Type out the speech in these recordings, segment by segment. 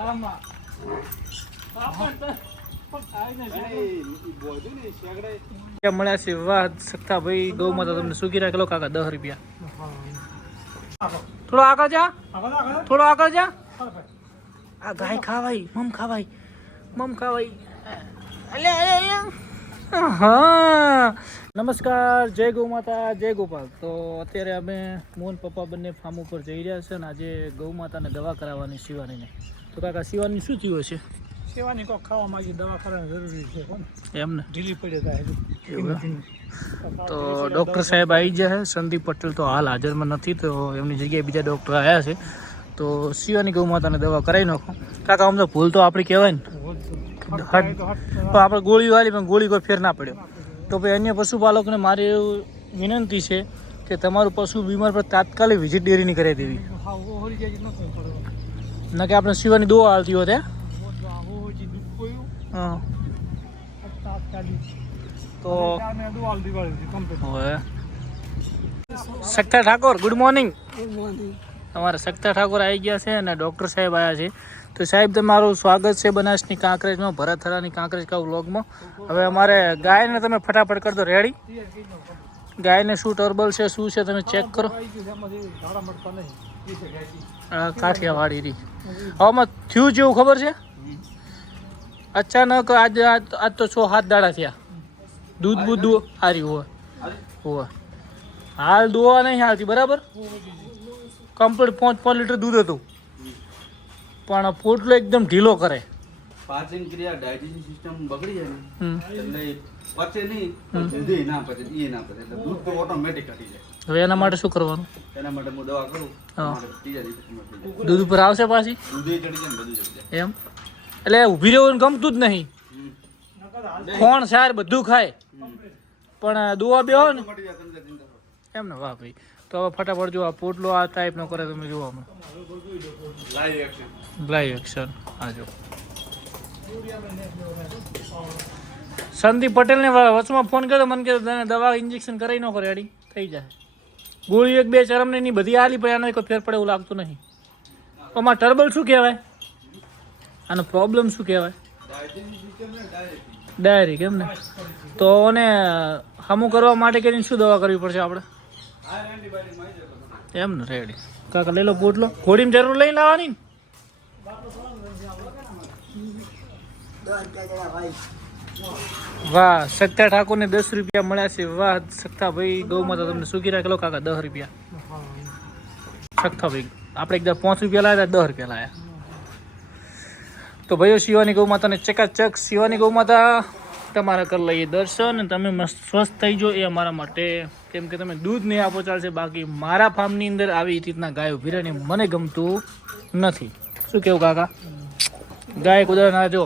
મળ્યા છે વાહ સખતા ભાઈ ગૌ માતા તમને સુખી રાખેલો કાકા 10 રૂપિયા. થોડો આગળ જા, થોડો આગળ જા. આ ગાય ખાવાય મમ ખાવાય. હા નમસ્કાર, જય ગૌ માતા, જય ગોપાલ. તો અત્યારે અમે મોહન પપ્પા બંને ફાર્મ ઉપર જઈ રહ્યા છે ને આજે ગૌ માતાને દવા કરાવવાની શિવાનીને. તો કાકા શિવાની શું થયું છે? શિવાની કોઈ ખાવા માંગી દવા કરાવવાની જરૂરી છે એમને ઢીલી પડી જાય. તો ડૉક્ટર સાહેબ આવી ગયા છે. સંદીપ પટેલ તો હાલ હાજરમાં નથી, તો એમની જગ્યાએ બીજા ડૉક્ટર આવ્યા છે. તો શિવાની ગૌ માતાને દવા કરાવી નાખો. કાકા આમ તો ભૂલ તો આપણી કહેવાય ને, પણ આપણે ગોળીઓ આવી પણ ગોળી કોઈ ફેર ના પડ્યો. તો ભાઈ અન્ય પશુપાલકોને મારી એવું વિનંતી છે કે તમારું પશુ બીમાર પર તાત્કાલિક વિઝિટ ડેરીની કરાવી દેવી. ના કે આપણે શિવાની દવા આવતી હોત. હા તો સખતા ઠાકોર, ગુડ મોર્નિંગ. તમારા સખતા ઠાકોર આવી ગયા છે અને ડૉક્ટર સાહેબ આવ્યા છે. તો સાહેબ તમારું સ્વાગત છે બનાસની કાંકરેજમાં, ભરતહરાની કાંકરેજ કા વ્લોગમાં. હવે અમારે ગાયને તમે ફટાફટ કરી દો રેડી. ગાયને શું ટર્બલ છે શું છે તમે ચેક કરો. કાઠિયાવાડી રી હવામાં થયું જેવું ખબર છે. અચાનક આજ તો 6-7 દાડા થયા. દૂધ બૂધ હારી હોય હાલ દોવા નહીં હાલતી બરાબર. કમ્પ્લીટ 5 લીટર દૂધ હતું પણ પોટલો એકદમ ઢીલો કરે. પાચન ક્રિયા ડાયજેસ્ટિવ સિસ્ટમ બગડી જાય ને એટલે પચે નહીં, દૂધે ના પચે, એ ના પચે એટલે દૂધ તો ઓટોમેટિક ઘટી જાય. હવે એના માટે શું કરવાનું? એના માટે હું દવા કરું. દૂધ ઉપર આવશે પાછી, દૂધે ચડી જાય ને બધું ચડી જાય એમ. એટલે ઊભી રહેવું ગમતું જ નહીં. ખોણ સાર બધું ખાય પણ દોવા બે હોય ને એમ ને. વાહ ભાઈ. તો હવે ફટાફટ જો આ પોટલો આ ટાઈપનો કરે તમે જુઓ આમાં લાઈવ એક્શન. હા જો સંદીપ પટેલને વચમાં ફોન કર્યો, મને કહ્યું તને દવા ઇન્જેક્શન કરાવી નાખો રેડી થઈ જાય. ગોળી 1-2 ચરમની નહીં બધી આલી પણ આને કોઈ ફેર પડે એવું લાગતું નહીં. આમાં ટર્બલ શું કહેવાય? આનો પ્રોબ્લેમ શું કહેવાય? ડાયરી કેમ ને. તો એને હમું કરવા માટે કરીને શું દવા કરવી પડશે આપણે? એમ ને રેડી. કાકા લઈ લો પોટલો. ઘોડીમાં જરૂર લઈને લાવવાની. વાહ સખતા ઠાકોરને 10 રૂપિયા મળ્યા છે. વાહ સખતા ભાઈ ગૌ માતા તમને સુખી રાખેલો કાકા 10 રૂપિયા. સખતા ભાઈ આપણે એકદમ 5 રૂપિયા લાવ્યા 10 રૂપિયા લાવ્યા. તો ભાઈઓ શિવાની ગૌ માતાને ચકાચક શિવાની ગૌ માતા તમારા કરી લઈએ દર્શન. તમે મસ્ત સ્વસ્થ થઈ જાઓ એ અમારા માટે, કેમ કે તમે દૂધ નહીં આપો ચાલશે, બાકી મારા ફાર્મની અંદર આવી રીતના ગાય ઉભી રહે ને મને ગમતું નથી. શું કેવું કાકા? ગાય કુદરત ના જો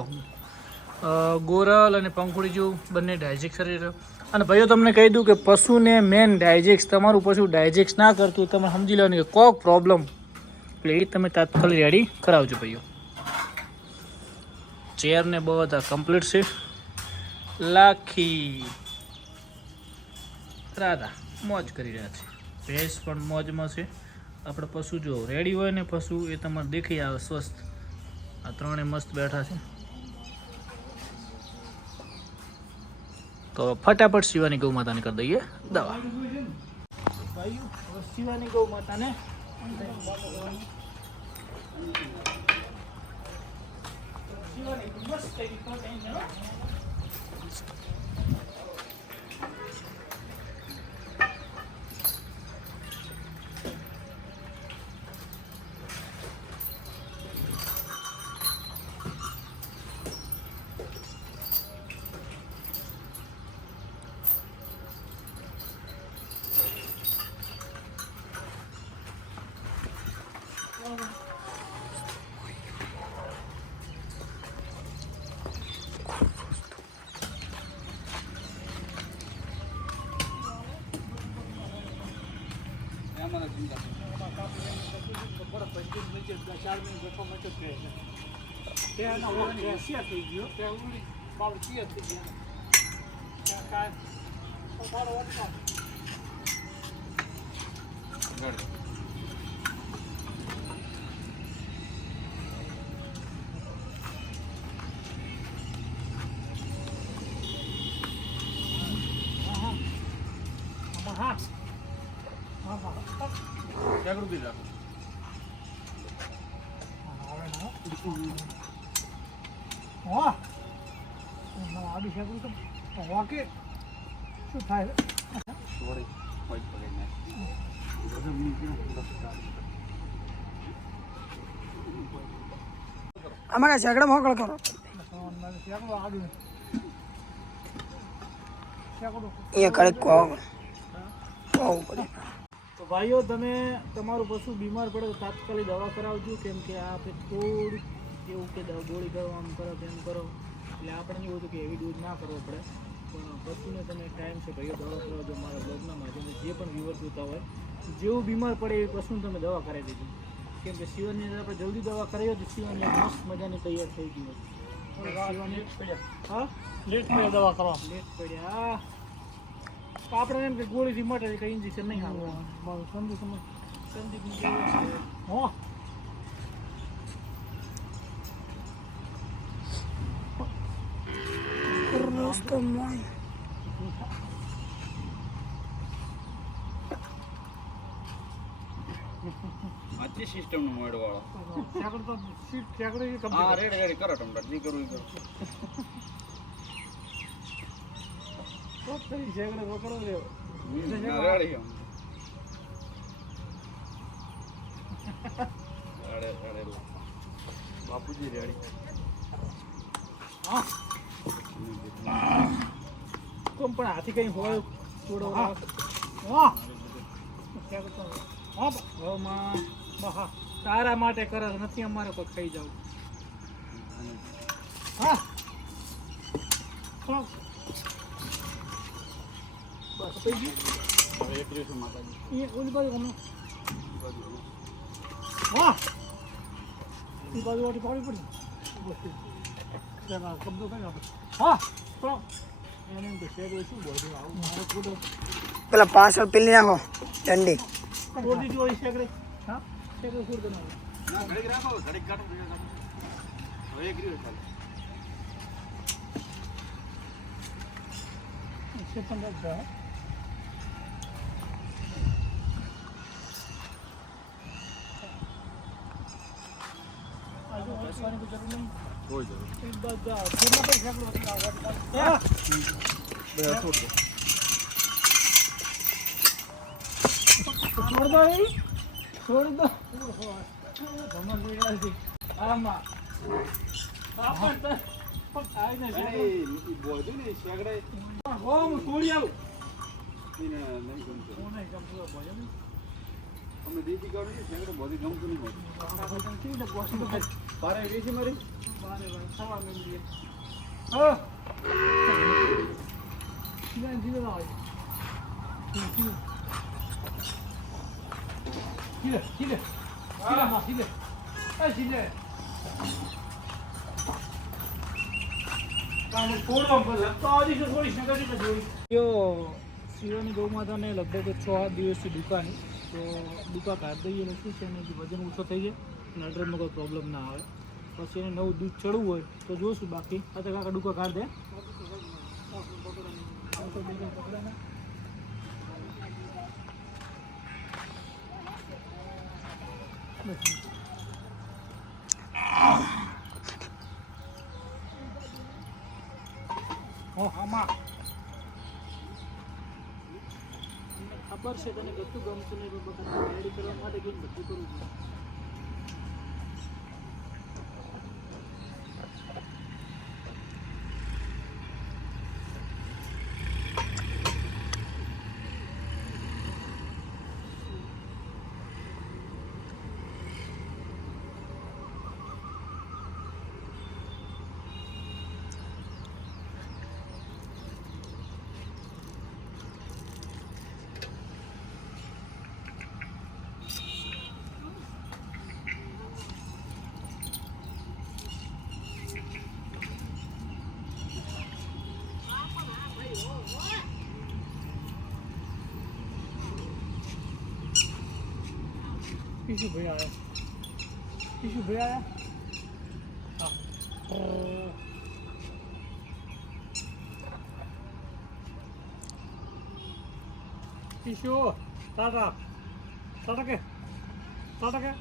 ગોરલ અને પંખુડી જેવું બંને ડાયજેક્ટ શરીર. અને ભાઈઓ તમને કહી દઉં કે પશુને મેન ડાયજેક્ટ, તમારું પશુ ડાયજેક્ટ ના કરતું તમે સમજી લેવાનું કે કોક પ્રોબ્લેમ, એટલે એ તમે તાત્કાલિક રેડી કરાવજો ભાઈઓ. ચેરને બધા કમ્પ્લીટ છે. લાખી રાધા મોજ કરી રહ્યા છે. ભેંસ પણ મોજમાં છે. આપણે પશુ જો રેડી હોય ને પશુ એ તમારે દેખી આવે સ્વસ્થ. આ ત્રણે મસ્ત બેઠા છે. તો ફટાફટ શિવાની ગૌ માતાને કરી દઈએ દવા. શિવાની ગૌ માતાને જાગૃતિ રાખો. આવે ના હા આડી શકું તો વાકે શું થાય થોડી હોય પકડીને અમારા ઝઘડા મોકળ કરો શેકડો આડી શેકડો એ કડક કહો પડે. તો ભાઈઓ તમે તમારું પશુ બીમાર પડે તો તાત્કાલિક દવા કરાવજો, કેમ કે આ આપણે થોડું એવું કે ગોળી કરો આમ કરો તેમ કરો એટલે આપણે એવું હતું કે એવી ડોઝ ના કરવો પડે. પણ પશુને તમે ટાઈમ છે ભાઈઓ દવા કરાવજો. મારા બ્લોગના માધ્યમથી જે પણ વ્યુઅર જોતા હોય જેવું બીમાર પડે એવી પશુને તમે દવા કરાવી દેજો, કેમ કે શિવરની અંદર આપણે જલ્દી દવા કરાવીએ તો શિવની મસ્ત મજાની તૈયાર થઈ ગઈ હોય. શિવની હા લેટ મેં દવા કરવા લેટ પડ્યા તો આપણે એમ કે ગોળીથી મટે કંઈ ઇન્જેક્શન નહીં આવવાનું. મારું સમજી સમજ સંદીપનું કેવું છે હા રસ્તો મોય આજી સિસ્ટમ નો મોડ વાળો શેકડો તો સીટ શેકડો એ હા કમ્પ્લીટ રેડ રેડ કરો ટમટા જી કરું ઈ કરો તો થઈ શેકડો પકડો રે રેડી અરે અરે બાપુજી રેડી હા કોમ પણ હાથી કંઈ હોય થોડો હા હા શેકડો હા હવામાં હા તારા માટે કરે નથી અમારે કોઈ ખાઈ જાવ. હા હા બસ થઈ ગયું. હવે એક દિવસ માતાજી એ ઓલી બાજુ અમે હા એ બાજુ વાળી પાડી પડી બસ કબજો કરી આપણે હા તો એને એમ કે શેકડો શું બોલું આવું મારે થોડો પેલા પાછળ પેલી નાખો દંડી છોડ દીધું હોય શેકડે. હા શેકડો છોડ દો. ના ઘડીક રાખો ઘડીક કાઢો હવે એક દિવસ ચાલે સેકન્ડ જ છે બેસવાની કોઈ જરૂર નહીં. કોઈ જરૂર એક બાજુ જાઓ. જેમાં પણ શેકડો હતી આ વાળી બાજુ. હા બે છોડ દો છોડ દો એ. છોડ દો. ભમર જોઈ છે. આમાં. આ પણ તો- પણ આઈને શેકડો. ઈ બોજો ને શેગડે હો, હું છોડી આવું. ઈને નહીં ગમતું હું નહીં ગમતું તો ભોજન નહીં. અમે દેશી ગાડી છે શેગડે બધી ગમતું નહીં હોય આપણા ભોજન કેવી રીતે પહોંચી તો ખાઈ. પારે વેચી મારી બારે બારે સવા મેળવીએ. હા. ધીરે ધીરે લાવો. ધીરે ધીરે. ધીરે ધીરે. ધીરે માં ધીરે. એ ધીરે. કામ છોડવા પડે. તો આજી તો થોડી સગડી તો જોઈ. યો શિવાની ગૌ માતાને લગભગ 6-7 દિવસથી દુકાન તો દુકા કાઢી દઈએ એટલે શું છે એનું વજન ઓછો થઈ જાય અને અડરમાં કોઈ પ્રોબ્લેમ ના આવે. પછી એને નવું દૂધ ચડવું હોય તો જોઈશું. બાકી આ તો કાકા ડૂકા કાઢ દે. આમાં ખબર છે તને બધું ગમતું નહીં પણ બધા રેડી કરવા માટે કેમ બધું કરવું પડે. પીછું ભાઈ આવ્યા. પીછું ભાઈ આવ્યા. હા. પીછું ટાટા ટાટા કે ટકા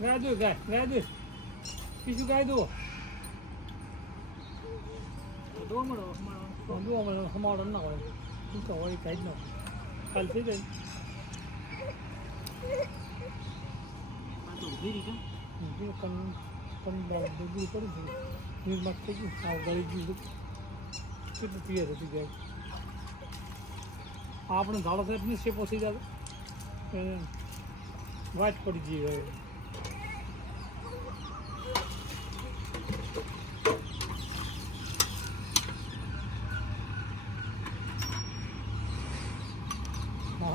ગાય દો બીજું ગાય દો સમાડો ના હોય શું તો હોય કાંઈ જ ના કાલ થઈ જાય આપણે ધાડો સાહેબ ની શેપો થઈ જાય વાત પડી જઈએ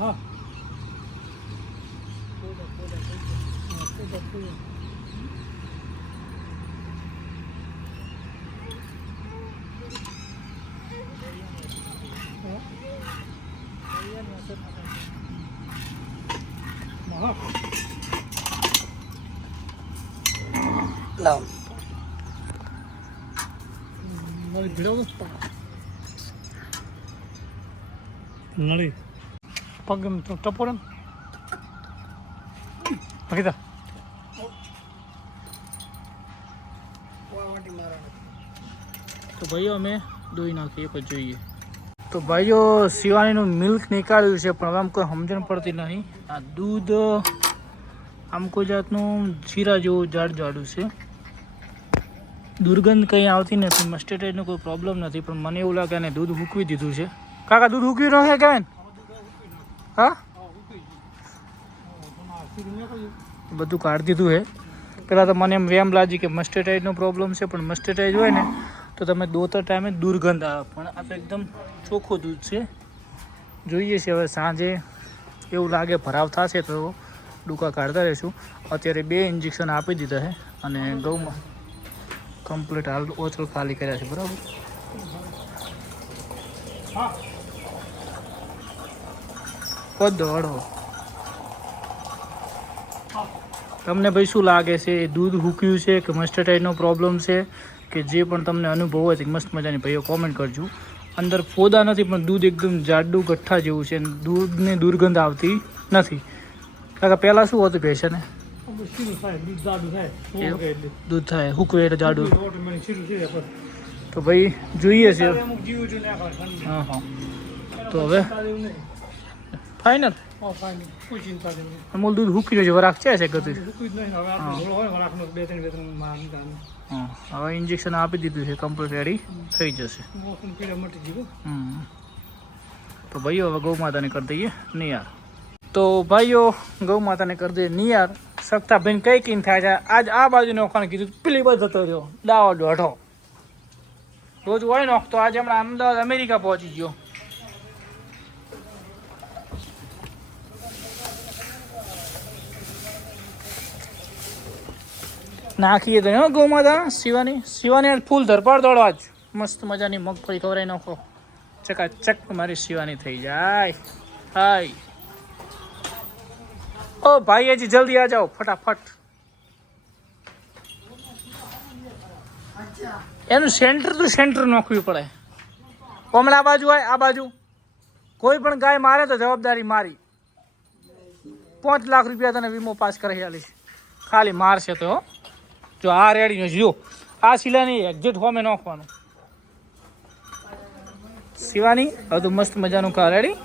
હા લાવ નળી ભીડો નળી પગ એમ તો ટપોડે બાકી તા તો ભાઈઓ અમે દોઈ નાખીએ પછી જોઈએ. તો ભાઈઓ શિવાનીનું મિલ્ક નીકાળ્યું છે પણ હવે આમ કોઈ સમજણ પડતી નહીં. આ દૂધ આમ કોઈ જાતનું જીરા જેવું જાડું છે. દુર્ગંધ કંઈ આવતી નથી, મસ્ટેટાઇડનો કોઈ પ્રોબ્લેમ નથી, પણ મને એવું લાગે ને દૂધ હૂકવી દીધું છે. કાકા દૂધ હૂકવી ન છે કેમ? હા બધું કાઢી દીધું છે. પહેલાં તો મને એમ વેમ લાગી કે મસ્ટેટાઇડનો પ્રોબ્લેમ છે, પણ મસ્ટેટાઇડ હોય ને તો તમે દોતર ટાઈમે દુર્ગંધ આવે, પણ આ તો એકદમ ચોખ્ખું દૂધ છે. જોઈએ છે હવે સાંજે એવું લાગે ભરાવ થશે તો ડૂકા કાઢતા રહીશું. અત્યારે 2 ઇન્જેક્શન આપી દીધા છે અને ગૌમાં કમ્પ્લીટ હાલ ઓછળ ખાલી કર્યા છે. બરાબર પદ અડો તમને ભાઈ શું લાગે છે? દૂધ હૂક્યું છે કે મસ્ટેટાઇડનો પ્રોબ્લેમ છે કે જે પણ તમને અનુભવ હોય તો મસ્ત મજાની ભાઈઓ કોમેન્ટ કરજો. અંદર ફોદા નથી પણ દૂધ એકદમ જાડું ગઠ્ઠા જેવું છે. દૂધની દુર્ગંધ આવતી નથી. કાકા પહેલાં શું હતું પેશને? દૂધ થાય હૂકવે એટલે જાડું. તો ભાઈ જોઈએ છે. હા હા તો હવે ફાઇનલ અમૂલ દૂધ હૂકી રહ્યું છે. વરાક છે ગતિ. હા હવે ઇન્જેક્શન આપી દીધું છે, કમ્પ્લીટ રેડી થઈ જશે. તો ભાઈઓ હવે ગૌ માતાને કરી દઈએ નિયાર. તો ભાઈઓ ગૌ માતાને કરી દઈએ નિયાર. સખતા બેન કઈ કીન થાય છે? આજ આ બાજુ નોખાને કીધું પેલી બાજુ જતો રહ્યો દાવો દોઢો. રોજ હોય નોખતો આજે હમણાં અમદાવાદ અમેરિકા પહોંચી ગયો. નાખીએ તો ગૌ માતા શિવાની ફૂલ ધરપાડ દોડો. આજ મસ્ત મજાની મગફળી ખવડાવી નાખો. ચકાચક મારી શિવાની થઈ જાય. હાય ઓ ભાઈ હજી જલ્દી આ જાઓ ફટાફટ. એનું સેન્ટર ટુ સેન્ટર નોખવી પડે. હમણાં આ બાજુ હોય આ બાજુ કોઈ પણ ગાય મારે તો જવાબદારી મારી. 5 લાખ રૂપિયા તને વીમો પાસ કરી આલીશ ખાલી મારશે તો. જો આ રેડી જો આ શિલાની એક્ઝેક્ટ હોમે નાખવાનું. શિવાની હવે તો મસ્ત મજાનું કા રેડી.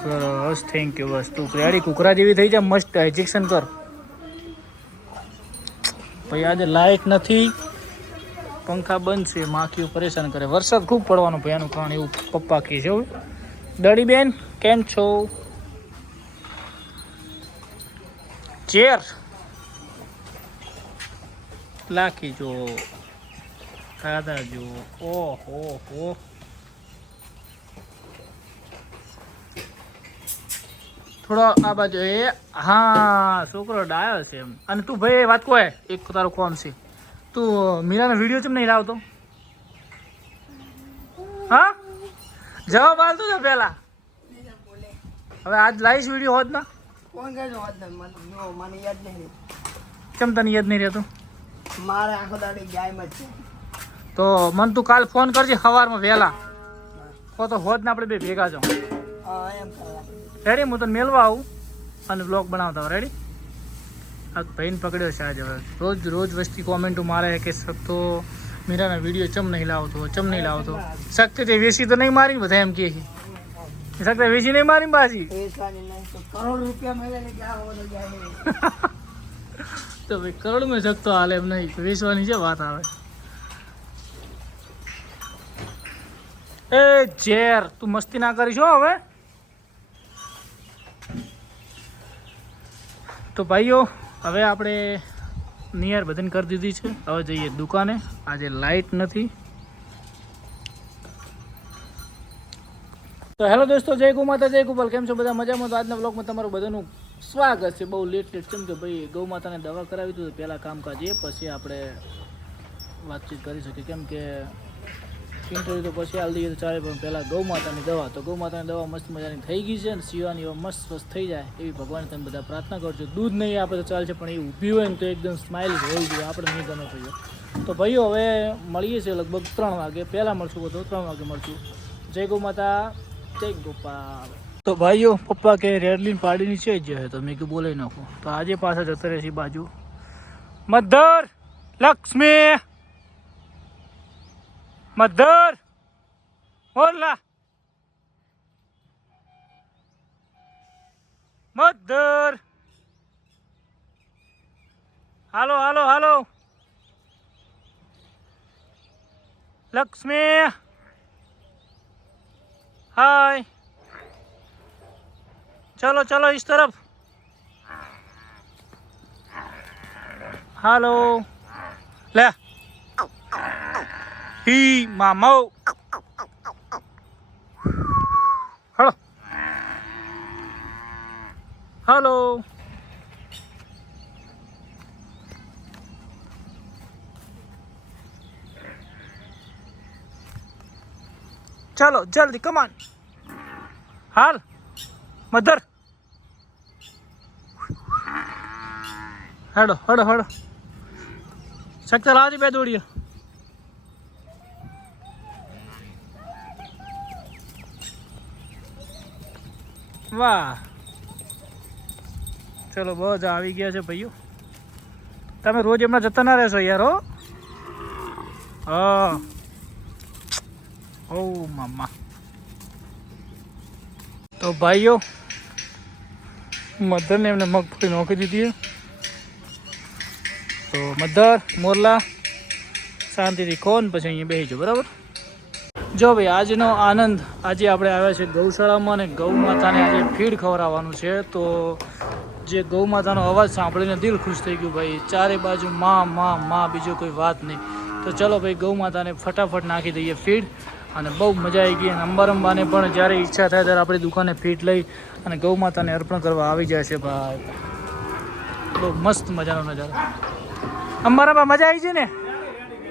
સરસ થેન્ક યુ. બસ તું રેડી કુકરા જેવી થઈ જાય. મસ્ત ઇન્જેક્શન કર. ભાઈ આજે લાઇટ નથી, પંખા બંધ છે, માખીઓ પરેશાન કરે. વરસાદ ખૂબ પડવાનો ભાઈ આનું કારણ એવું પપ્પા કહે છે. દડી બેન કેમ છો? ચેર લાખી જો દાદા જો. ઓહો હો થોડો આ બાજુ. એ હા છોકરો ડાયો છે એમ. અને તું ભાઈ વાત કહે એક તારું કોમ છે. તું મીરાનો વિડીયો કેમ નહીં લાવતો? હા જવાબ આવતો હતો પહેલા. હવે આજ લાવીશ વિડીયો હોત ના. કોણ કહેજો મને યાદ નહીં. કેમ તને યાદ નહીં રહેતું? મારે આખો દાડી ગાયમાં જ છે. તો મને તું કાલ ફોન કરજે સવારમાં વહેલા. તો હોત ને આપણે બે ભેગા છો હા એમ કરવા રેડી હું તને મેળવા આવું અને બ્લોગ બનાવતા હોય રેડી આ ભાઈને પકડ્યો છે આજે હવે રોજ વસ્તી કોમેન્ટો મારે કે સખ્તો મીરાના વિડીયો ચમ નહીં લાવતો સખ્ત તે વેચી તો નહીં મારી બધા એમ કહે સખ્ત વેચી નહીં મારી બાજી વેચવાની નહીં તો કરોડ રૂપિયા મળે ને ક્યાં હોવાનો જાય નહીં. તો ભાઈ કરોડ મેં સખ્તો હાલે એમ નહીં વેચવાની છે વાત આવે એ ઝેર તું મસ્તી ના કરીશ હો હવે તો ભાઈઓ હવે આપણે નિયર બધાને કરી દીધી છે હવે જઈએ દુકાને આજે લાઇટ નથી તો હેલો દોસ્તો જય ગૌ માતા જય ગોપાલ કેમ છો બધા મજામાં તો આજના બ્લોગમાં તમારું બધાનું સ્વાગત છે બહુ લેટ કેમ કે ભાઈ ગૌ માતાને દવા કરાવી હતું પહેલાં કામકાજ એ પછી આપણે વાતચીત કરી શકીએ કેમ કે ઇન્ટરવ્યુ તો પછી હાલ દઈએ તો ચાલે પણ પહેલાં ગૌ માતાની દવા મસ્ત મજાની થઈ ગઈ છે અને સીવાની એવા મસ્ત થઈ જાય એવી ભગવાન તમે બધા પ્રાર્થના કરજો દૂધ નહીં આપે તો ચાલશે પણ એ ઊભી હોય ને તો એકદમ સ્માઇલ હોવી જોઈએ આપણે નહીં ગમે થયો તો ભાઈઓ હવે મળીએ છીએ લગભગ 3 વાગે પહેલાં મળશું તો 3 વાગે મળશું જય ગૌ માતા જય ગોપાલ તો ભાઈઓ પપ્પા કે રેડલીન પાડીની છે જ તો મેં કીધું બોલાવી નાખું તો આજે પાછા જતા રહેશે બાજુ મધર લક્ષ્મી મધર બોલા મધર હાલો લક્ષ્મી हाय चलो इस तरफ हेलो ले ही मामो हेलो हेलो चलो जल्दी कमान हाल मदर हेडो हेडो हेडो सकता लाजी पे दौड़िए वाह चलो बहुत આવી ગયા છે ભાઈઓ તમે રોજ એમના જતા ના રહેશો યાર હો હા ओ मामा तो भाइयों मदर ने हमने मगफली नौकरी दी थी तो मदर मोरला शांति थी कौन પછી અહીંયા બેહીજો બરાબર જો ભાઈ આજનો આનંદ આજે આપણે આવ્યા છે ગૌશાળામાં અને ગૌ માતાને આજે ફીડ ખવડાવવાનું છે તો જે ગૌ માતાનો અવાજ સાંભળીને દિલ ખુશ થઈ ગયું ભાઈ ચારે બાજુ માં માં માં બીજો કોઈ વાત નહીં તો ચલો ભાઈ ગૌ માતાને ફટાફટ નાખી દઈએ ફીડ અને બહુ મજા આવી ગઈ અને અંબારંબાને પણ જ્યારે ઈચ્છા થાય ત્યારે આપણી દુકાને ફીટ લઈ અને ગૌ માતાને અર્પણ કરવા આવી જાય છે ભાઈ બહુ મસ્ત મજાનો નજારો અંબારંબા મજા આવી છે ને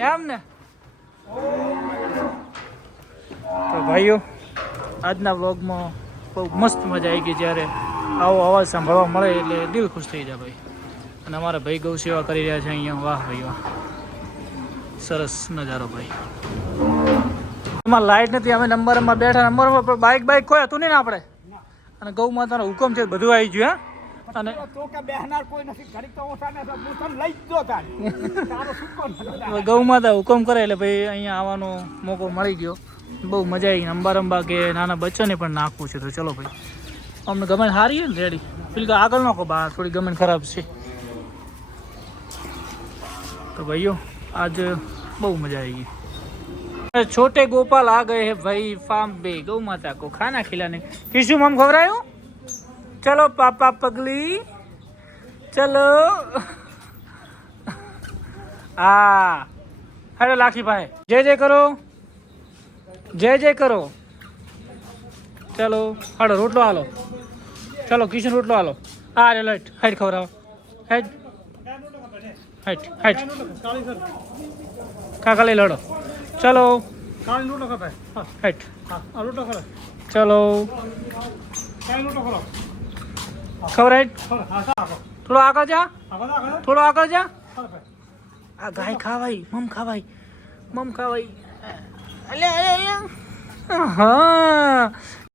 એમ ને તો ભાઈઓ આજના વ્લોગમાં બહુ મસ્ત મજા આવી ગઈ જ્યારે આવો અવાજ સાંભળવા મળે એટલે દિલ ખુશ થઈ જાય ભાઈ અને અમારા ભાઈ ગૌ સેવા કરી રહ્યા છે અહીંયા વાહ ભાઈ વાહ સરસ નજારો ભાઈ એમાં લાઇટ નથી અમે નંબરમાં બેઠા નંબર પર બાઇક કોઈ હતું નહીં ને આપણે અને ગૌ માતાનો હુકમ છે બધું આવી ગયું હા અને ગૌ માતા હુકમ કરે એટલે ભાઈ અહીંયા આવવાનો મોકો મળી ગયો બહુ મજા આવી અંબારંબા કે નાના બચ્ચાને પણ નાખવું છે તો ચલો ભાઈ અમને ગમે સારી ને રેડી પેલી આગળ નાખો બહાર થોડી ગમે ખરાબ છે તો ભાઈઓ આજ બહુ મજા આવી ગઈ छोटे गोपाल आ गए हैं भाई फार्म पे गौ माता को खाना खिलाने किशु मम खवरायो चलो पापा पगली चलो हाँ हेलो लाखी भाई जय जय करो चलो हड़ो रोटलो हालो चलो किशु रोटलो हालो आ रे लाइट हाइट खवराओ हाइट हाइट हाइट काका ले लड़ो चलो चलो खबर थोड़ा आगे जा आ गाय खा भाई मम खा भाई अले अले अले હા